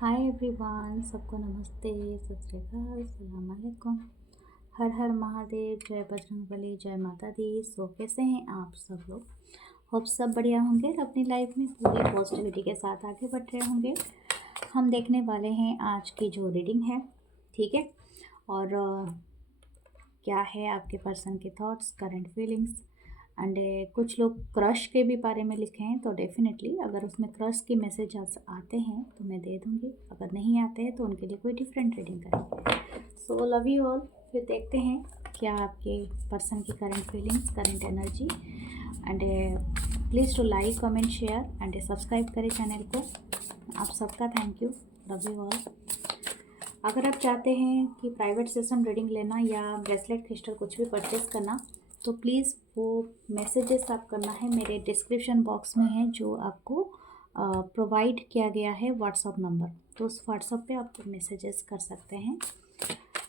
Hi everyone, सबको नमस्ते, सत श्री अकाल, सलाम अलैकुम। हर हर महादेव, जय बजरंगबली, जय माता दी। सो कैसे हैं आप सब लोग? होप सब बढ़िया होंगे, अपनी लाइफ में पूरी पॉजिटिविटी के साथ आगे बढ़ रहे होंगे। हम देखने वाले हैं आज की जो रीडिंग है, ठीक है। और क्या है आपके पर्सन के थॉट्स, करंट फीलिंग्स एंड कुछ लोग क्रश के भी बारे में लिखे हैं, तो डेफिनेटली अगर उसमें क्रश के मैसेज आते हैं तो मैं दे दूँगी, अगर नहीं आते हैं तो उनके लिए कोई डिफरेंट रीडिंग करेंगे। So love you all. फिर देखते हैं क्या आपके पर्सन की current feelings, current energy and please to like, comment, share and subscribe करें चैनल को। आप सबका thank you, love you all. अगर आप चाहते हैं कि प्राइवेट सेशन रीडिंग लेना या ब्रेसलेट क्रिस्टल कुछ भी परचेस करना, तो प्लीज़ वो मैसेजेस आप करना है मेरे डिस्क्रिप्शन बॉक्स में है, जो आपको प्रोवाइड किया गया है व्हाट्सअप नंबर, तो उस व्हाट्सअप पे आप मैसेजेस कर सकते हैं।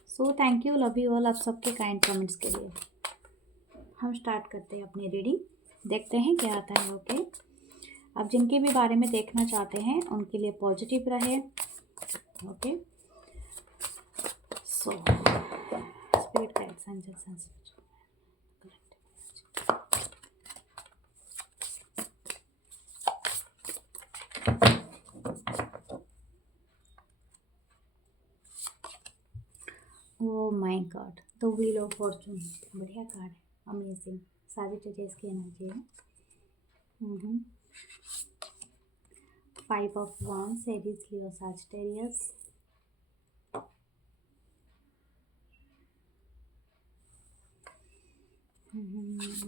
So thank you, love you all, आप सबके काइंड कमेंट्स के लिए। हम स्टार्ट करते हैं अपनी रीडिंग, देखते हैं क्या आता है। ओके, आप जिनके भी बारे में देखना चाहते हैं उनके लिए पॉजिटिव रहे। Okay, so spirit guides, angels, oh my god, the wheel of fortune, बढ़िया कार्ड है, अमेजिंग। सैजिटेरियस की एनर्जी है। 5 of wands, Aries, Leo, Sagittarius.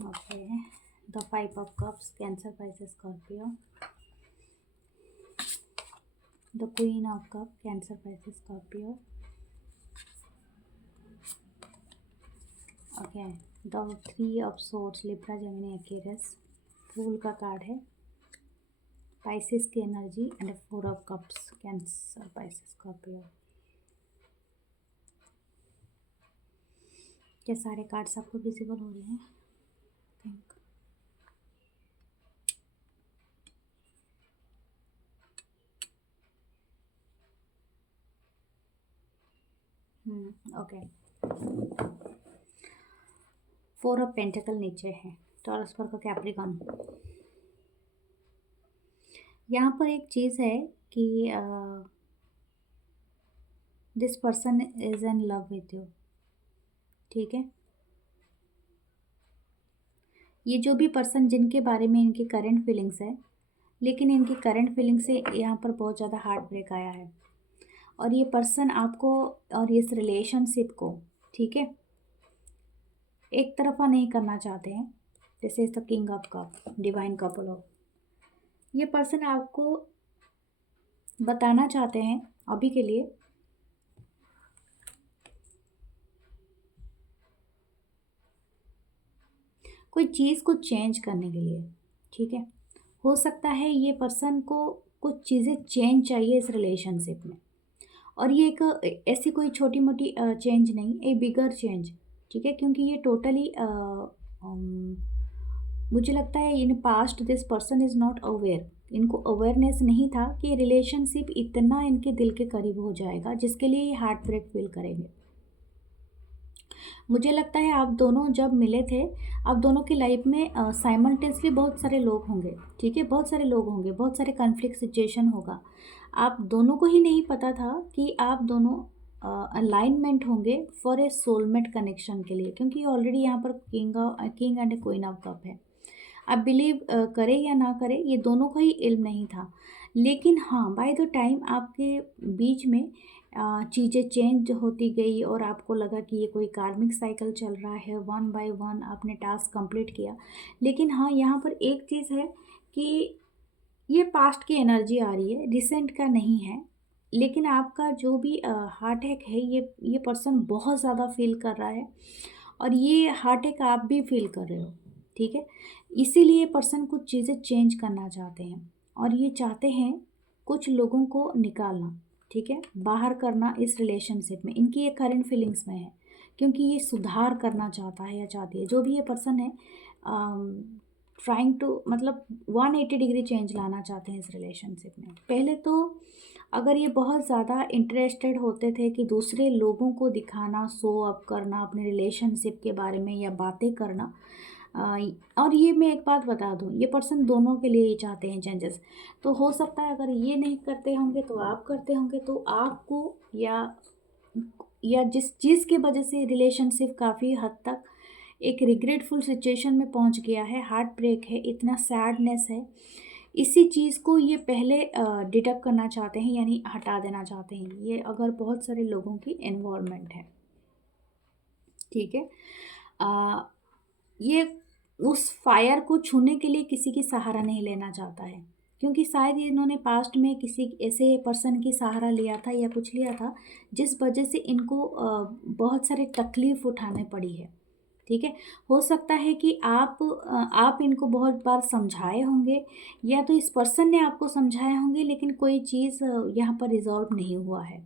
Okay, the 5 of cups, Cancer, Pisces, Scorpio. The queen of cup, Cancer, Pisces, Scorpio. Okay, the 3 of swords, Libra, Gemini, Aquarius, fool का card है, Pisces की energy and 4 of cups, Cancer, Pisces, Scorpio. क्या सारे cards आपको visible हो रहे हैं? Think okay. 4 of pentacle नीचे है, टॉरस पर का कैप्रिकॉन। यहाँ पर एक चीज़ है कि this person is in love with you, ठीक है। ये जो भी पर्सन जिनके बारे में इनकी करंट फीलिंग्स है, लेकिन इनकी करंट फीलिंग से यहाँ पर बहुत ज़्यादा हार्ट ब्रेक आया है, और ये पर्सन आपको और इस रिलेशनशिप को, ठीक है, एक तरफा नहीं करना चाहते हैं। जैसे the king of cup, divine couple of, ये पर्सन आपको बताना चाहते हैं अभी के लिए कोई चीज़ को चेंज करने के लिए, ठीक है। हो सकता है ये पर्सन को कुछ चीज़ें चेंज चाहिए इस रिलेशनशिप में, और ये एक ऐसी कोई छोटी मोटी चेंज नहीं, एक बिगर चेंज, ठीक है। क्योंकि ये टोटली मुझे लगता है in past this person is not aware, इनको अवेयरनेस नहीं था कि रिलेशनशिप इतना इनके दिल के करीब हो जाएगा जिसके लिए ये हार्ट ब्रेक फील करेंगे। मुझे लगता है आप दोनों जब मिले थे, आप दोनों की लाइफ में साइमल्टेनियसली बहुत सारे लोग होंगे, ठीक है, बहुत सारे लोग होंगे, बहुत सारे कॉन्फ्लिक्ट सिचुएशन होगा। आप दोनों को ही नहीं पता था कि आप दोनों अलाइनमेंट होंगे फॉर ए सोलमेट कनेक्शन के लिए, क्योंकि ऑलरेडी यहाँ पर king and queen of cup है। आप बिलीव करें या ना करें, ये दोनों को ही इल्म नहीं था, लेकिन हाँ, बाय द टाइम आपके बीच में चीज़ें चेंज होती गई और आपको लगा कि ये कोई कार्मिक साइकिल चल रहा है, वन बाय वन आपने टास्क कंप्लीट किया। लेकिन हाँ, यहाँ पर एक चीज़ है कि ये पास्ट की एनर्जी आ रही है, रिसेंट का नहीं है। लेकिन आपका जो भी हार्ट अटैक है, ये पर्सन बहुत ज़्यादा फील कर रहा है, और ये हार्ट अटैक आप भी फील कर रहे हो, ठीक है। इसीलिए पर्सन कुछ चीज़ें चेंज करना चाहते हैं, और ये चाहते हैं कुछ लोगों को निकालना, ठीक है, बाहर करना इस रिलेशनशिप में। इनकी ये करंट फीलिंग्स में है, क्योंकि ये सुधार करना चाहता है या चाहती है, जो भी ये पर्सन है, ट्राइंग टू, मतलब 180 डिग्री चेंज लाना चाहते हैं इस रिलेशनशिप में। पहले तो अगर ये बहुत ज़्यादा इंटरेस्टेड होते थे कि दूसरे लोगों को दिखाना, शो अप करना अपने रिलेशनशिप के बारे में या बातें करना, और ये मैं एक बात बता दूँ, ये पर्सन दोनों के लिए ही चाहते हैं चेंजेस। तो हो सकता है अगर ये नहीं करते होंगे तो आप करते होंगे, तो आपको या जिस चीज़ की वजह से रिलेशनशिप काफ़ी हद तक एक रिग्रेटफुल सिचुएशन में पहुंच गया है, हार्ट ब्रेक है, इतना सैडनेस है, इसी चीज़ को ये पहले डिडक्ट करना चाहते हैं, यानी हटा देना चाहते हैं। ये अगर बहुत सारे लोगों की इन्वॉल्वमेंट है, ठीक है। ये उस फायर को छूने के लिए किसी की सहारा नहीं लेना चाहता है, क्योंकि शायद इन्होंने पास्ट में किसी ऐसे पर्सन की सहारा लिया था या कुछ लिया था जिस वजह से इनको बहुत सारे तकलीफ़ उठाने पड़ी है, ठीक है। हो सकता है कि आप इनको बहुत बार समझाए होंगे, या तो इस पर्सन ने आपको समझाए होंगे, लेकिन कोई चीज़ यहाँ पर रिजॉल्व नहीं हुआ है,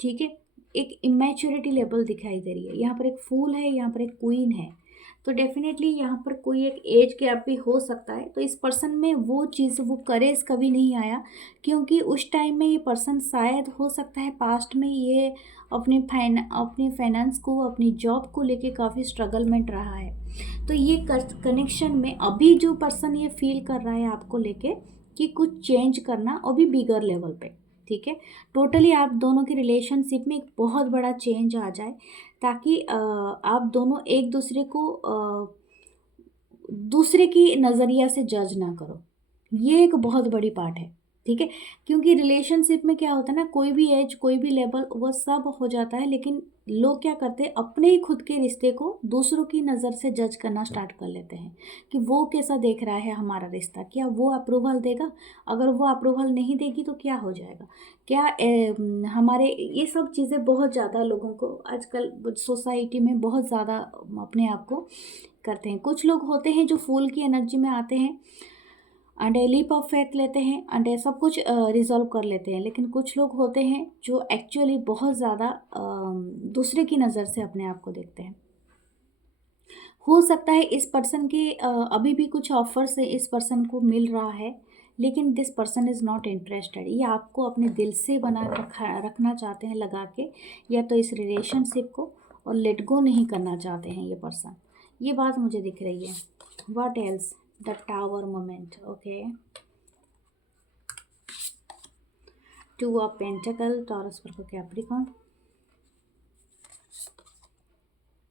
ठीक है। एक इमेच्योरिटी लेवल दिखाई दे रही है, यहाँ पर एक फूल है, यहाँ पर एक क्वीन है, तो डेफिनेटली यहाँ पर कोई एक एज गैप भी हो सकता है। तो इस पर्सन में वो चीज़, वो करेज कभी नहीं आया, क्योंकि उस टाइम में ये पर्सन शायद हो सकता है पास्ट में ये अपने फाइनेंस को, अपनी जॉब को लेके काफ़ी स्ट्रगल में रहा है। तो ये कनेक्शन में अभी जो पर्सन ये फील कर रहा है आपको लेके कि कुछ चेंज करना, और भी बिगर लेवल पे, ठीक है। टोटली आप दोनों की रिलेशनशिप में एक बहुत बड़ा चेंज आ जाए, ताकि आप दोनों एक दूसरे को दूसरे की नज़रिया से जज ना करो। ये एक बहुत बड़ी पार्ट है, ठीक है। क्योंकि रिलेशनशिप में क्या होता है ना, कोई भी एज, कोई भी लेवल, वो सब हो जाता है, लेकिन लोग क्या करते हैं, अपने ही खुद के रिश्ते को दूसरों की नज़र से जज करना स्टार्ट कर लेते हैं कि वो कैसा देख रहा है हमारा रिश्ता, क्या वो अप्रूवल देगा, अगर वो अप्रूवल नहीं देगी तो क्या हो जाएगा, क्या हमारे, ये सब चीज़ें बहुत ज़्यादा लोगों को आजकल सोसाइटी में बहुत ज़्यादा अपने आप को करते हैं। कुछ लोग होते हैं जो फूल की एनर्जी में आते हैं and a leap of faith लेते हैं एंड सब कुछ रिजॉल्व कर लेते हैं, लेकिन कुछ लोग होते हैं जो एक्चुअली बहुत ज़्यादा दूसरे की नज़र से अपने आप को देखते हैं। हो सकता है इस पर्सन के अभी भी कुछ ऑफर्स इस पर्सन को मिल रहा है, लेकिन this person is not interested. ये आपको अपने दिल से रखना चाहते हैं लगा के, या तो इस रिलेशनशिप को, और लेट गो नहीं करना चाहते हैं ये पर्सन। ये बात मुझे दिख रही है। What else, the tower moment, okay. Two of pentacle, Taurus पर Capricorn,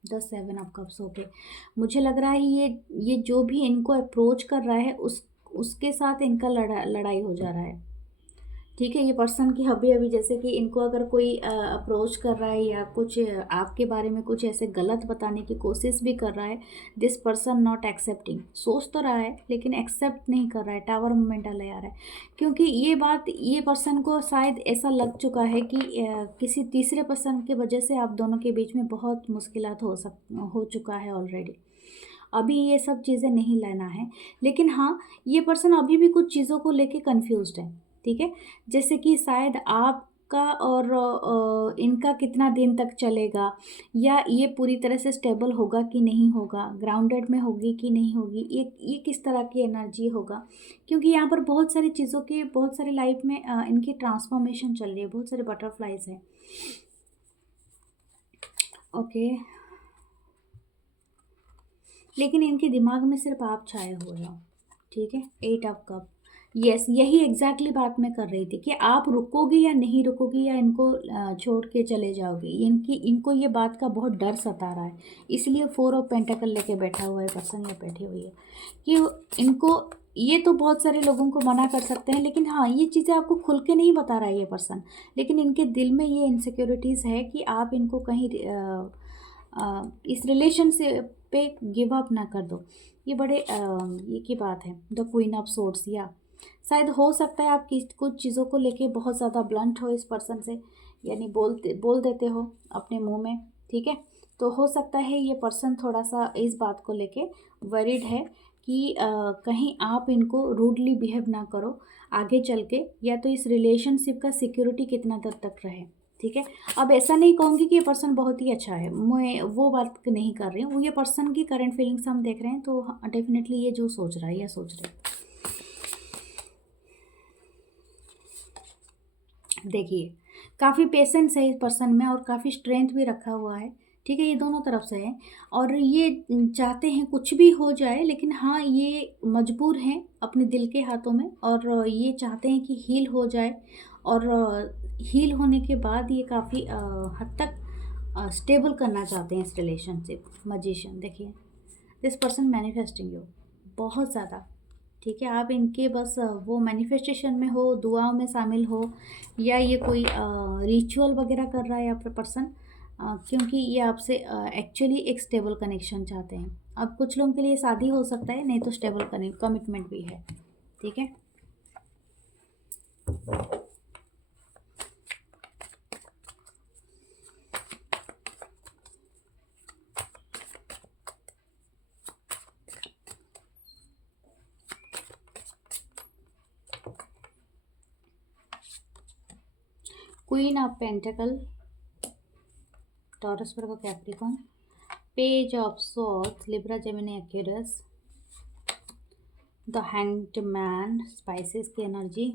the seven of cups, okay. मुझे लग रहा है ये जो भी इनको अप्रोच कर रहा है उसके साथ इनका लड़ाई हो जा रहा है, ठीक है। ये पर्सन की अभी अभी जैसे कि इनको अगर कोई अप्रोच कर रहा है या कुछ आपके बारे में कुछ ऐसे गलत बताने की कोशिश भी कर रहा है, दिस पर्सन नॉट एक्सेप्टिंग, सोच तो रहा है लेकिन एक्सेप्ट नहीं कर रहा है, टावर मोमेंट आ रहा है। क्योंकि ये पर्सन को शायद ऐसा लग चुका है कि किसी तीसरे पर्सन की वजह से आप दोनों के बीच में बहुत मुश्किलात हो चुका है ऑलरेडी। अभी ये सब चीज़ें नहीं लेना है, लेकिन हाँ, ये पर्सन अभी भी कुछ चीज़ों को लेके कन्फ्यूज्ड है, ठीक है। जैसे कि शायद आपका और इनका कितना दिन तक चलेगा, या ये पूरी तरह से स्टेबल होगा कि नहीं होगा, ग्राउंडेड में होगी कि नहीं होगी, ये किस तरह की एनर्जी होगा। क्योंकि यहाँ पर बहुत सारी चीज़ों के, बहुत सारी लाइफ में इनकी ट्रांसफॉर्मेशन चल रही है, बहुत सारे बटरफ्लाइज हैं, ओके। लेकिन इनके दिमाग में सिर्फ आप छाए हुए हो, ठीक है। एट ऑफ कप, यस, यही एग्जैक्टली बात मैं कर रही थी कि आप रुकोगी या नहीं रुकोगी, या इनको छोड़ के चले जाओगी। इनको ये बात का बहुत डर सता रहा है, इसलिए फोर ऑफ पेंटाकल लेके बैठा हुआ है पर्सन, या बैठी हुई है कि इनको, ये तो बहुत सारे लोगों को मना कर सकते हैं, लेकिन हाँ, ये चीज़ें आपको खुल के नहीं बता रहा है ये पर्सन, लेकिन इनके दिल में ये इनसिक्योरिटीज़ है कि आप इनको कहीं इस रिलेशनशिप पे गिव अप ना कर दो। ये बड़े ये की बात है, द क्वीन ऑफ सोर्ड्स, या शायद हो सकता है आप कुछ चीज़ों को लेके बहुत ज़्यादा ब्लंट हो इस पर्सन से, यानी बोल देते हो अपने मुंह में, ठीक है। तो हो सकता है ये पर्सन थोड़ा सा इस बात को लेके वरीड है कि कहीं आप इनको रूडली बिहेव ना करो आगे चल के, या तो इस रिलेशनशिप का सिक्योरिटी कितना देर तक रहे, ठीक है। अब ऐसा नहीं कहूँगी कि ये पर्सन बहुत ही अच्छा है, मैं वो बात नहीं कर रही हूँ, ये पर्सन की करंट फीलिंग्स हम देख रहे हैं, तो डेफिनेटली ये जो सोच रहा है या सोच रहे हैं। देखिए, काफ़ी पेशेंस है इस पर्सन में और काफ़ी स्ट्रेंथ भी रखा हुआ है, ठीक है? ये दोनों तरफ से है और ये चाहते हैं कुछ भी हो जाए, लेकिन हाँ, ये मजबूर हैं अपने दिल के हाथों में और ये चाहते हैं कि हील हो जाए और हील होने के बाद ये काफ़ी हद तक स्टेबल करना चाहते हैं इस रिलेशनशिप। मैजिशियन देखिए, दिस पर्सन मैनिफेस्टिंग यू बहुत ज़्यादा, ठीक है? आप इनके बस वो मैनिफेस्टेशन में हो, दुआओं में शामिल हो या ये कोई रिचुअल वगैरह कर रहा है आपका पर्सन, क्योंकि ये आपसे एक्चुअली एक स्टेबल कनेक्शन चाहते हैं। अब कुछ लोगों के लिए शादी हो सकता है, नहीं तो स्टेबल कमिटमेंट भी है, ठीक है? Queen of pentacle, Taurus Virgo Capricorn, page of swords, Libra Gemini Aquarius, the hanged man, Pisces की energy,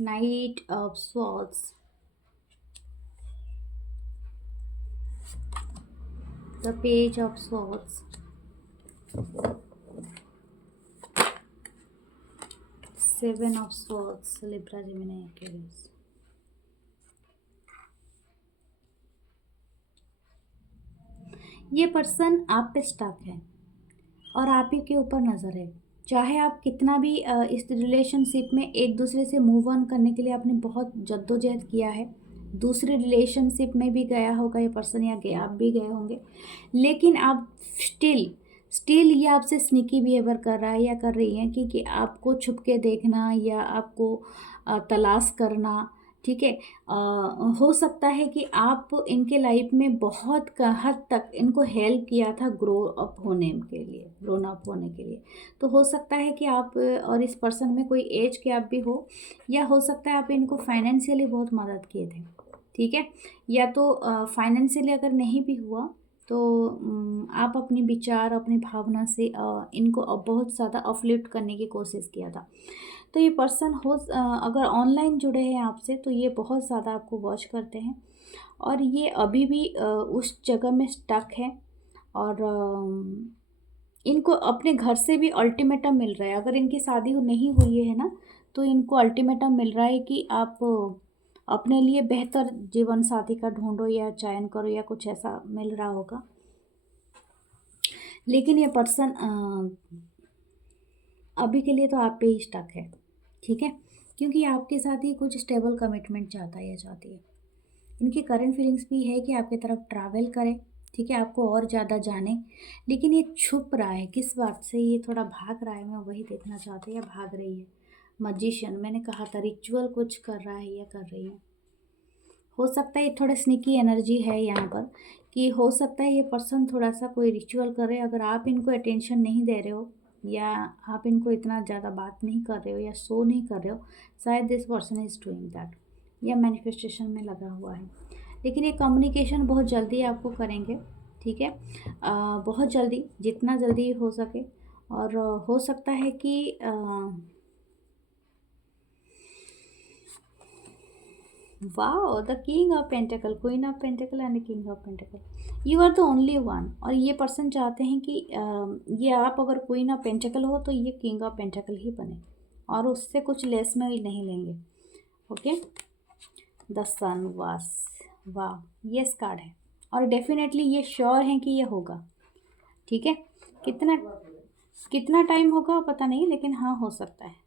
knight of swords, the page of swords, seven of swords, Libra Gemini Aquarius. ये person आप पे stuck है और आप ही के ऊपर नज़र है। चाहे आप कितना भी इस रिलेशनशिप में एक दूसरे से मूव ऑन करने के लिए आपने बहुत जद्दोजहद किया है, दूसरे रिलेशनशिप में भी गया होगा ये पर्सन या गए आप भी गए होंगे, लेकिन आप स्टिल ये आपसे स्निकी बिहेवियर कर रहा है या कर रही है कि आपको छुप के देखना या आपको तलाश करना, ठीक है? हो सकता है कि आप इनके लाइफ में बहुत हद तक इनको हेल्प किया था ग्रोन अप होने के लिए। तो हो सकता है कि आप और इस पर्सन में कोई एज गैप भी हो या हो सकता है आप इनको फाइनेंशियली बहुत मदद किए थे, ठीक है? या तो फाइनेंशियली अगर नहीं भी हुआ तो आप अपनी विचार अपनी भावना से इनको बहुत ज़्यादा अपलिफ्ट करने की कोशिश किया था। तो ये पर्सन अगर ऑनलाइन जुड़े हैं आपसे तो ये बहुत ज़्यादा आपको वॉच करते हैं और ये अभी भी उस जगह में स्टक है और इनको अपने घर से भी अल्टीमेटम मिल रहा है। अगर इनकी शादी नहीं हुई है ना, तो इनको अल्टीमेटम मिल रहा है कि आप अपने लिए बेहतर जीवन साथी का ढूंढो या चयन करो या कुछ ऐसा मिल रहा होगा। लेकिन ये पर्सन अभी के लिए तो आप पे ही स्टक है, ठीक है? क्योंकि आपके साथ ही कुछ स्टेबल कमिटमेंट चाहता है या चाहती है। इनकी करंट फीलिंग्स भी है कि आपकी तरफ ट्रैवल करे, ठीक है? आपको और ज़्यादा जाने, लेकिन ये छुप रहा है किस बात से, ये थोड़ा भाग रहा है, मैं वही देखना चाहती है या भाग रही है। मैजिशियन मैंने कहा था रिचुअल कुछ कर रहा है या कर रही है। हो सकता है थोड़ा स्निकी एनर्जी है यहाँ पर कि हो सकता है ये पर्सन थोड़ा सा कोई रिचुअल करे। अगर आप इनको अटेंशन नहीं दे रहे हो या आप इनको इतना ज़्यादा बात नहीं कर रहे हो या शो नहीं कर रहे हो, शायद this person is doing that या मैनिफेस्टेशन में लगा हुआ है। लेकिन ये कम्युनिकेशन बहुत जल्दी आपको करेंगे, ठीक है? बहुत जल्दी, जितना जल्दी हो सके। और हो सकता है कि wow, the king of pentacle, queen of pentacle and king of pentacle, you are the only one. और ये पर्सन चाहते हैं कि ये आप अगर क्वीन ऑफ पेंटिकल हो तो ये किंग ऑफ पेंटिकल ही बने और उससे कुछ लेस में ही नहीं लेंगे, ओके? द सन वास, वाह, ये कार्ड है और डेफिनेटली ये श्योर हैं कि ये होगा, ठीक है? कितना कितना टाइम होगा पता नहीं, लेकिन हाँ हो सकता है।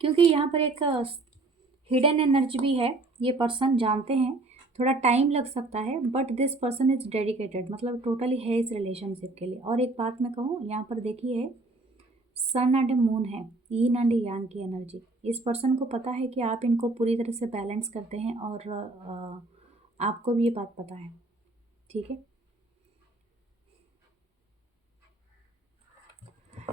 क्योंकि यहाँ पर एक हिडन एनर्जी भी है, ये पर्सन जानते हैं थोड़ा टाइम लग सकता है, but this person is dedicated, मतलब टोटली है इस रिलेशनशिप के लिए। और एक बात मैं कहूँ, यहाँ पर देखिए सन एंड मून है, यीन एंड यांग की एनर्जी। इस पर्सन को पता है कि आप इनको पूरी तरह से बैलेंस करते हैं और आपको भी ये बात पता है, ठीक है।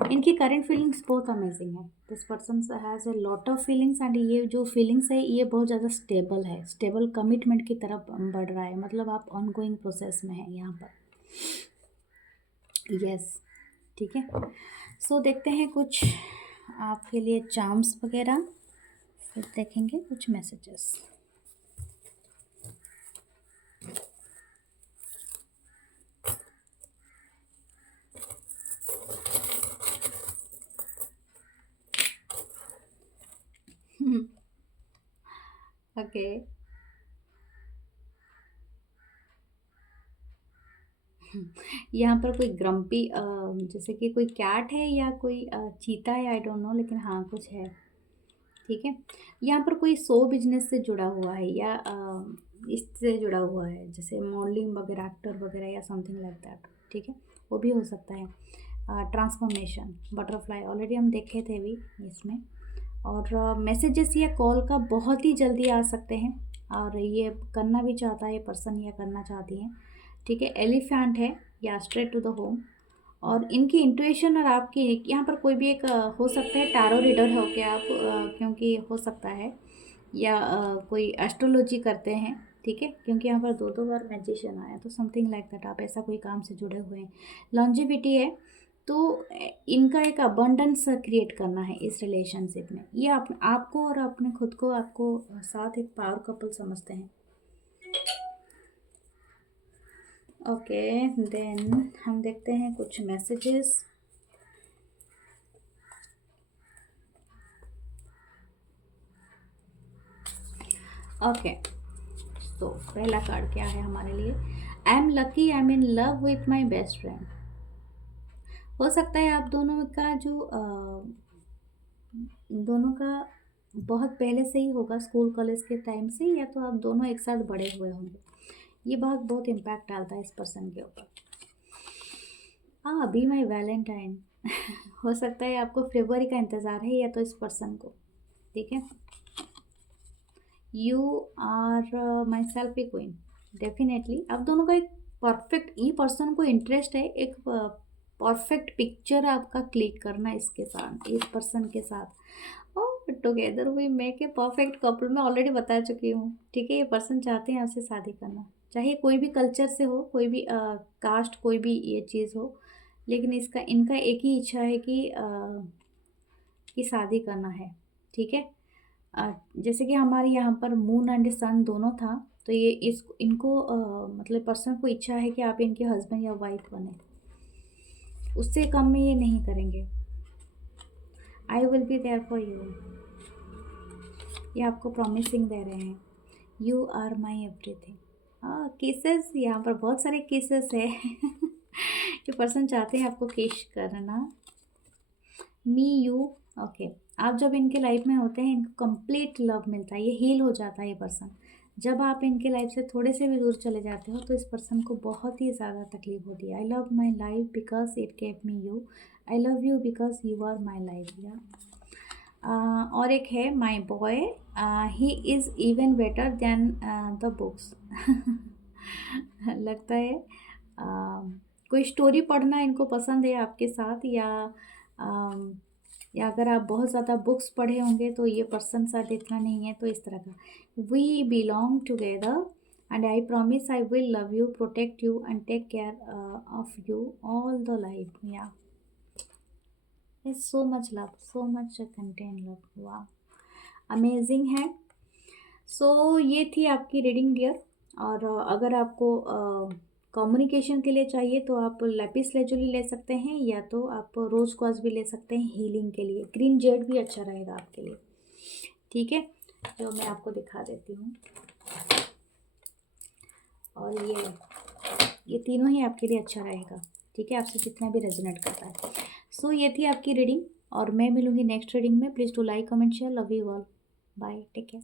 इनकी करंट फीलिंग्स बहुत अमेजिंग है। This person has a lot of feelings and ये जो फीलिंग्स है ये बहुत ज़्यादा स्टेबल है, स्टेबल कमिटमेंट की तरफ बढ़ रहा है, मतलब आप ऑनगोइंग प्रोसेस में हैं यहाँ पर, यस, ठीक है। सो देखते हैं कुछ आपके लिए चार्म्स वगैरह, फिर देखेंगे कुछ मैसेजेस। ओके यहाँ पर कोई ग्रम्पी जैसे कि कोई कैट है या कोई चीता है, आई डोंट नो, लेकिन हाँ कुछ है, ठीक है। यहाँ पर कोई शो बिजनेस से जुड़ा हुआ है या इससे जुड़ा हुआ है, जैसे मॉडलिंग वगैरह, एक्टर वगैरह या समथिंग लाइक दैट, ठीक है, वो भी हो सकता है। ट्रांसफॉर्मेशन, बटरफ्लाई ऑलरेडी हम देखे थे भी इसमें, और मैसेजेस या कॉल का बहुत ही जल्दी आ सकते हैं, और ये करना भी चाहता है पर्सन या करना चाहती हैं, ठीक है। एलिफेंट है या स्ट्रेट टू द होम, और इनकी इंट्यूशन और आपकी यहाँ पर कोई भी एक हो सकता है टैरो रीडर हो क्या आप, क्योंकि हो सकता है, या कोई एस्ट्रोलॉजी करते हैं, ठीक है, क्योंकि यहाँ पर दो बार मैजिशियन आया, तो समथिंग लाइक दैट आप ऐसा कोई काम से जुड़े हुए हैं। लॉन्जिविटी है, तो इनका एक अबंडेंस क्रिएट करना है इस रिलेशनशिप में, ये आपको और अपने खुद को आपको साथ एक पावर कपल समझते हैं। ओके देन हम देखते हैं कुछ मैसेजेस। ओके तो पहला कार्ड क्या है हमारे लिए, I am lucky, I am in love with my best friend. हो सकता है आप दोनों का जो दोनों का बहुत पहले से ही होगा, स्कूल कॉलेज के टाइम से, या तो आप दोनों एक साथ बड़े हुए होंगे। ये बहुत इम्पैक्ट डालता है इस पर्सन के ऊपर। अभी माई वैलेंटाइन हो सकता है आपको फरवरी का इंतज़ार है, या तो इस पर्सन को, ठीक है। You are my self a queen, definitely आप दोनों का एक परफेक्ट, ये पर्सन को इंटरेस्ट है एक परफेक्ट पिक्चर आपका क्लिक करना इसके साथ, इस पर्सन के साथ, और together we make a perfect couple. मैं ऑलरेडी बता चुकी हूँ, ठीक है। ये पर्सन चाहते हैं आपसे शादी करना, चाहे कोई भी कल्चर से हो, कोई भी कास्ट, कोई भी ये चीज़ हो, लेकिन इनका एक ही इच्छा है कि शादी करना है, ठीक है। जैसे कि हमारे यहाँ पर मून एंड सन दोनों था, तो ये इनको मतलब पर्सन को इच्छा है कि आप इनके हस्बैंड या वाइफ बने, उससे कम में ये नहीं करेंगे। I will be there for you, ये आपको प्रॉमिसिंग दे रहे हैं। You are my everything. Kisses, यहाँ पर बहुत सारे किसेस है ये पर्सन चाहते हैं आपको किस करना। मी यू, ओके, आप जब इनके लाइफ में होते हैं इनको कंप्लीट लव मिलता है, ये हील हो जाता है ये पर्सन। जब आप इनके लाइफ से थोड़े से भी दूर चले जाते हो तो इस पर्सन को बहुत ही ज़्यादा तकलीफ होती है। I love my life because it gave me you, I love you because you are my life. या और एक है my boy, he is even better than the books. लगता है कोई स्टोरी पढ़ना इनको पसंद है आपके साथ, या अगर आप बहुत ज़्यादा बुक्स पढ़े होंगे तो ये पर्सन शायद इतना नहीं है, तो इस तरह का। We belong together and I promise I will love you, protect you and take care of you all the life. या so much love, so much content love, वाह अमेजिंग है। सो ये थी आपकी रीडिंग डियर, और अगर आपको communication के लिए चाहिए तो आप लैपिस लेजुली ले सकते हैं, या तो आप रोज़ क्वार्ट्ज भी ले सकते हैं हीलिंग के लिए। ग्रीन जेड भी अच्छा रहेगा आपके लिए, ठीक है, जो मैं आपको दिखा देती हूँ। और ये तीनों ही आपके लिए अच्छा रहेगा, ठीक है, आपसे जितना भी रेजोनेट करता है। सो ये थी आपकी रीडिंग, और मैं मिलूँगी नेक्स्ट रीडिंग में। Please to like comment share, love you all, bye, take care.